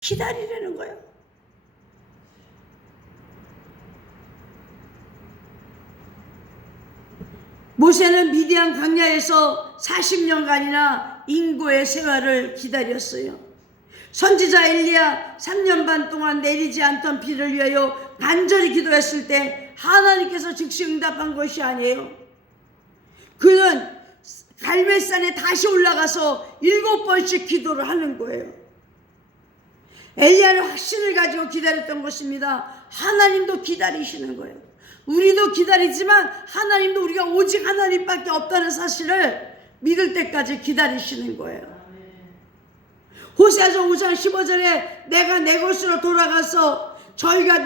기다리라는 거예요. 모세는 미디안 광야에서 40년간이나 인고의 생활을 기다렸어요. 선지자 엘리야 3년 반 동안 내리지 않던 비를 위하여 간절히 기도했을 때 하나님께서 즉시 응답한 것이 아니에요. 그는 갈멜산에 다시 올라가서 7번씩 기도를 하는 거예요. 엘리야는 확신을 가지고 기다렸던 것입니다. 하나님도 기다리시는 거예요. 우리도 기다리지만 하나님도 우리가 오직 하나님밖에 없다는 사실을 믿을 때까지 기다리시는 거예요. 호세아서 5장 15절에 내가 내 곳으로 돌아가서 저희가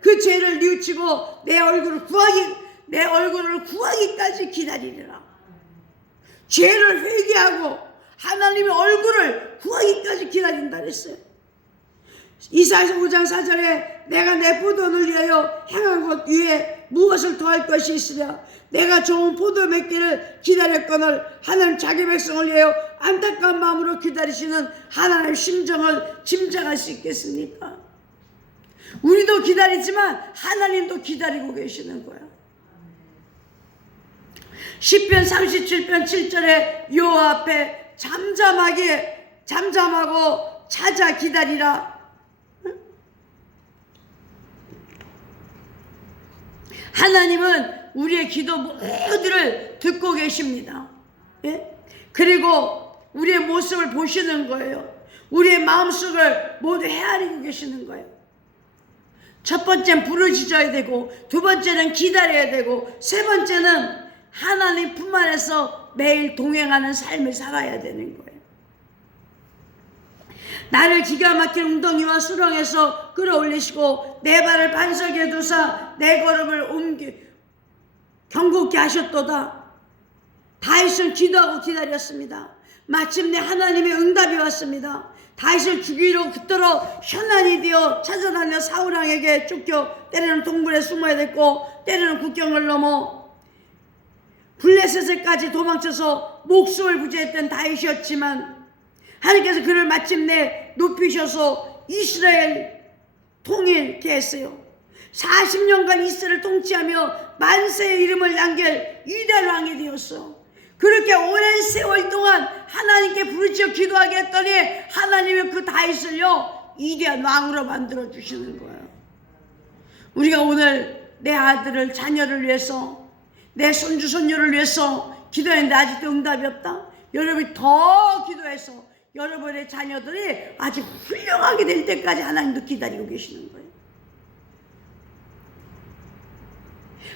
그 죄를 뉘우치고 내 얼굴을 구하기까지 기다리리라. 죄를 회개하고 하나님의 얼굴을 구하기까지 기다린다 그랬어요. 이사야서 5장 4절에 내가 내 포도원을 위하여 행한 것 위에 무엇을 더할 것이 있으랴. 내가 좋은 포도 몇 개를 기다렸거늘 하나님 자기 백성을 위하여 안타까운 마음으로 기다리시는 하나님의 심정을 짐작할 수 있겠습니까? 우리도 기다리지만 하나님도 기다리고 계시는 거야. 시편 37편 7절에 여호와 앞에 잠잠하고 찾아 기다리라. 하나님은 우리의 기도 모두를 듣고 계십니다. 예? 그리고 우리의 모습을 보시는 거예요. 우리의 마음속을 모두 헤아리고 계시는 거예요. 첫 번째는 부르짖어야 되고, 두 번째는 기다려야 되고, 세 번째는 하나님 품 안에서 매일 동행하는 삶을 살아야 되는 거예요. 나를 기가 막힌 웅덩이와 수렁에서 끌어올리시고 내 발을 반석에 두사 내 걸음을 경고케 하셨도다. 다윗은 기도하고 기다렸습니다. 마침내 하나님의 응답이 왔습니다. 다윗을 죽이려 그토록 현난이 되어 찾아다녀 사울왕에게 쫓겨 때로는 동굴에 숨어야 됐고 때로는 국경을 넘어 블레셋에까지 도망쳐서 목숨을 부지했던 다윗이었지만 하나님께서 그를 마침내 높이셔서 이스라엘 통일케 했어요. 40년간 이스라엘을 통치하며 만세의 이름을 남길 위대한 왕이 되었어. 그렇게 오랜 세월 동안 하나님께 부르짖어 기도하게 했더니 하나님은 그 다윗을요 위대한 왕으로 만들어 주시는 거예요. 우리가 오늘 내 아들을 자녀를 위해서 내 손주 손녀를 위해서 기도했는데 아직도 응답이 없다. 여러분이 더 기도해서 여러분의 자녀들이 아주 훌륭하게 될 때까지 하나님도 기다리고 계시는 거예요.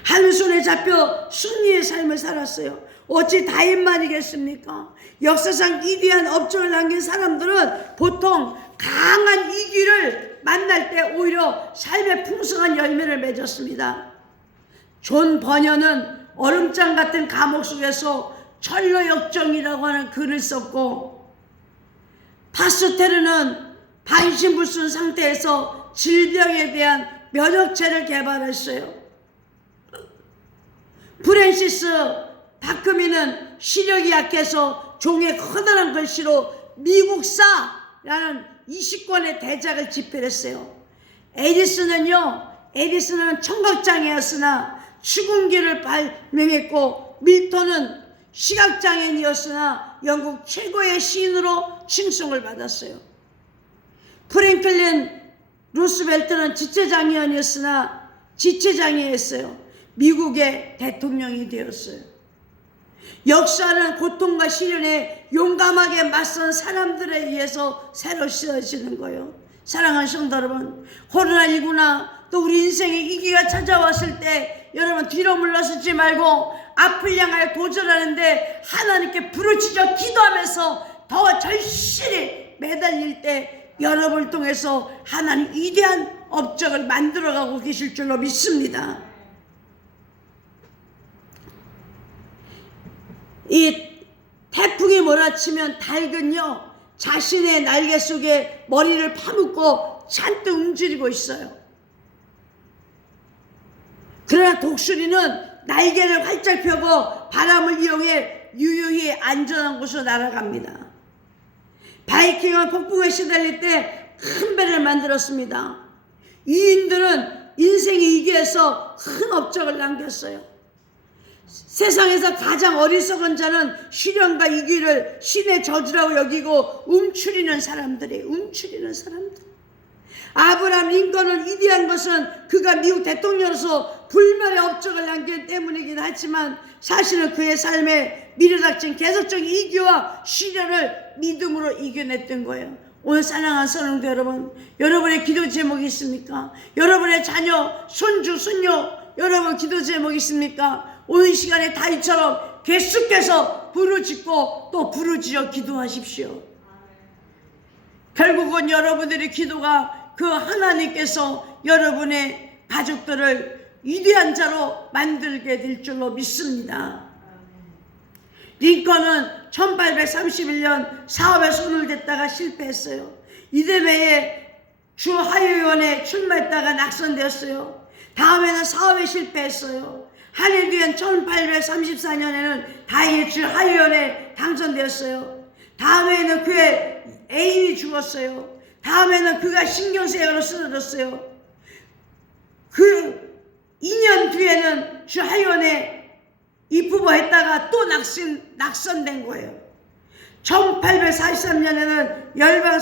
한 손에 잡혀 승리의 삶을 살았어요. 어찌 다윗만이겠습니까? 역사상 위대한 업적을 남긴 사람들은 보통 강한 위기를 만날 때 오히려 삶의 풍성한 열매를 맺었습니다. 존 버녀는 얼음장 같은 감옥 속에서 철로 역정이라고 하는 글을 썼고, 파스텔르는 반신불순 상태에서 질병에 대한 면역체를 개발했어요. 프랜시스 바크미는 시력이 약해서 종의 커다란 글씨로 미국사라는 20권의 대작을 집필했어요. 에디슨은 청각장애였으나 추궁기를 발명했고, 밀턴은 시각장애인이었으나 영국 최고의 시인으로 칭송을 받았어요. 프랭클린 루스벨트는 지체장애인이었으나 지체장애였어요. 미국의 대통령이 되었어요. 역사는 고통과 시련에 용감하게 맞선 사람들에 의해서 새로 쓰여지는 거예요. 사랑하는 성도 여러분, 코로나19나 또 우리 인생에 위기가 찾아왔을 때 여러분 뒤로 물러서지 말고 앞을 향하여 도전하는데 하나님께 부르짖어 기도하면서 더 절실히 매달릴 때 여러분을 통해서 하나님 위대한 업적을 만들어가고 계실 줄로 믿습니다. 이 태풍이 몰아치면 닭은요 자신의 날개 속에 머리를 파묻고 잔뜩 움츠리고 있어요. 그러나 독수리는 날개를 활짝 펴고 바람을 이용해 유유히 안전한 곳으로 날아갑니다. 바이킹은 폭풍에 시달릴 때 만들었습니다. 이인들은 인생의 위기에서 큰 업적을 남겼어요. 세상에서 가장 어리석은 자는 시련과 위기를 신의 저주라고 여기고 움츠리는 사람들이에요. 움츠리는 사람들. 아브라함 링컨은 위대한 것은 그가 미국 대통령으로서 불멸의 업적을 남겼기 때문이긴 하지만 사실은 그의 삶에 밀어닥친 계속적인 위기와 시련을 믿음으로 이겨냈던 거예요. 오늘 사랑하는 성도 여러분, 여러분의 기도 제목이 있습니까? 여러분의 자녀, 손주, 손녀, 여러분 기도 제목이 있습니까? 오늘 이 시간에 다윗처럼 계속해서 부르짖고 또 부르짖어 기도하십시오. 결국은 여러분들의 기도가 그 하나님께서 여러분의 가족들을 위대한 자로 만들게 될 줄로 믿습니다. 링컨은 1831년 사업에 손을 댔다가 실패했어요. 이듬해에 주 하유위원회에 출마했다가 낙선되었어요. 다음에는 사업에 실패했어요. 한 해 뒤엔 1834년에는 다행히 주 하유위원회에 당선되었어요. 다음에는 그의 애인이 죽었어요. 다음에는 그가 신경쇠약으로 쓰러졌어요. 그 2년 뒤에는 주 하유위원회 입후보했다가 또 낙선된 거예요. 1843년에는 열방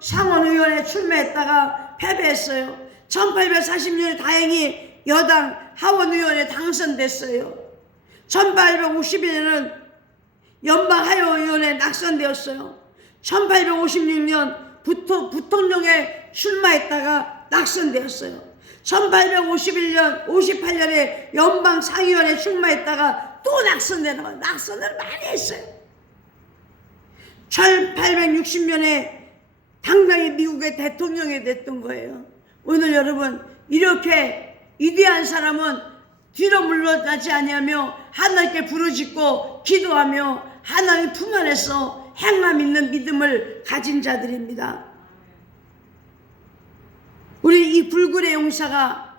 상원의원에 출마했다가 패배했어요. 1840년에 다행히 여당 하원의원에 당선됐어요. 1851년에는 연방 하원의원에 낙선되었어요. 1856년 부통령에 출마했다가 낙선되었어요. 1851년, 58년에 연방 상의원에 출마했다가 또 낙선되는 거예요. 낙선을 많이 했어요. 1860년에 당당히 미국의 대통령이 됐던 거예요. 오늘 여러분, 이렇게 위대한 사람은 뒤로 물러나지 아니하며 하나님께 부르짖고 기도하며 하나님 품 안에서 행함 있는 믿음을 가진 자들입니다. 우리 이 불굴의 용사가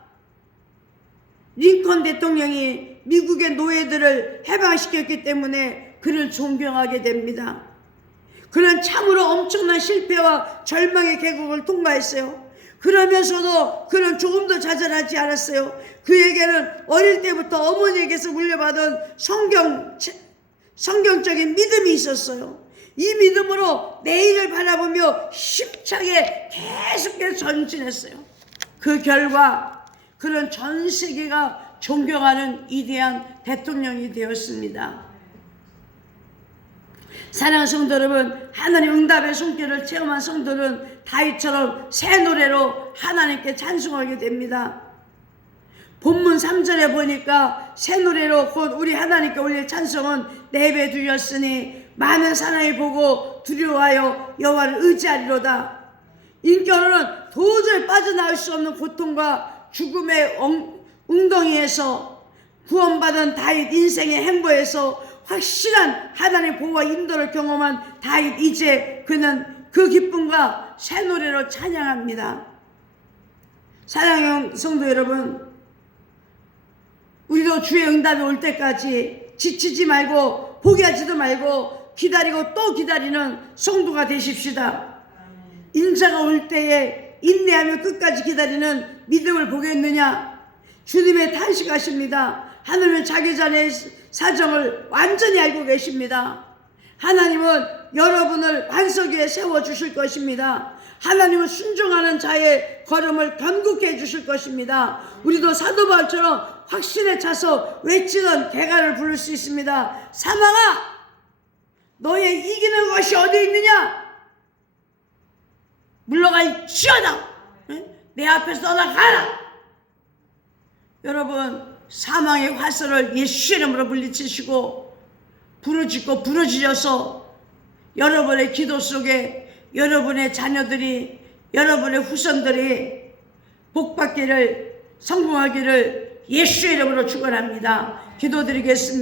링컨 대통령이 미국의 노예들을 해방시켰기 때문에 그를 존경하게 됩니다. 그는 참으로 엄청난 실패와 절망의 계곡을 통과했어요. 그러면서도 그는 조금도 좌절하지 않았어요. 그에게는 어릴 때부터 어머니에게서 물려받은 성경적인 믿음이 있었어요. 이 믿음으로 내일을 바라보며 힘차게 계속해서 전진했어요. 그 결과 그는 전 세계가 존경하는 위대한 대통령이 되었습니다. 사랑하는 성도 여러분, 하나님 응답의 손길을 체험한 성도는 다윗처럼 새 노래로 하나님께 찬송하게 됩니다. 본문 3절에 보니까 새 노래로 곧 우리 하나님께 올릴 찬송은 내배 두셨으니 많은 사람이 보고 두려워하여 여호와를 의지하리로다. 인격은 도저히 빠져나올 수 없는 고통과 죽음의 웅덩이에서 구원받은 다윗 인생의 행보에서 확실한 하나님의 보호와 인도를 경험한 다윗, 이제 그는 그 기쁨과 새 노래로 찬양합니다. 사랑하는 성도 여러분, 우리도 주의 응답이 올 때까지 지치지 말고 포기하지도 말고 기다리고 또 기다리는 성도가 되십시다. 인자가 올 때에 인내하며 끝까지 기다리는 믿음을 보겠느냐? 주님의 탄식하십니다. 하늘은 자기 자녀의 사정을 완전히 알고 계십니다. 하나님은 여러분을 반석 위에 세워주실 것입니다. 하나님은 순종하는 자의 걸음을 견고케 해주실 것입니다. 우리도 사도 바울처럼 확신에 차서 외치는 개가를 부를 수 있습니다. 사망아, 너의 이기는 것이 어디 있느냐? 물러갈지어다. 내 앞에서 떠나가라. 여러분, 사망의 화살을 예수 이름으로 물리치시고 부르짖고 부르짖어서 여러분의 기도 속에 여러분의 자녀들이, 여러분의 후손들이 복받기를, 성공하기를 예수 이름으로 축원합니다. 기도드리겠습니다.